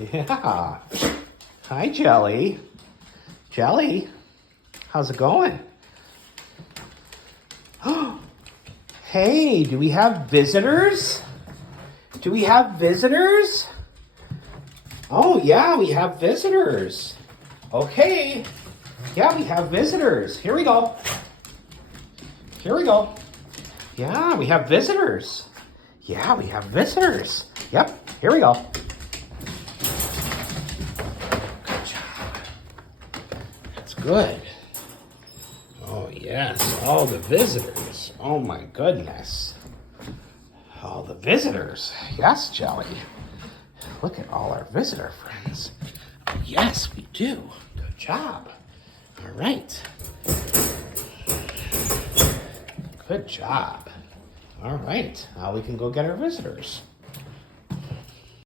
Yeah. Hi, Jelly. Jelly, how's it going? Hey, do we have visitors? Do we have visitors? Oh, yeah, we have visitors. Okay. Yeah, we have visitors. Here we go. Here we go. Yeah, we have visitors. Yeah, we have visitors. Yep, here we go. Good job. That's good. Oh, yes, all the visitors. Oh, my goodness. All the visitors. Yes, Jelly. Look at all our visitor friends. Oh, yes, we do. Good job. All right. Good job. All right. Now we can go get our visitors.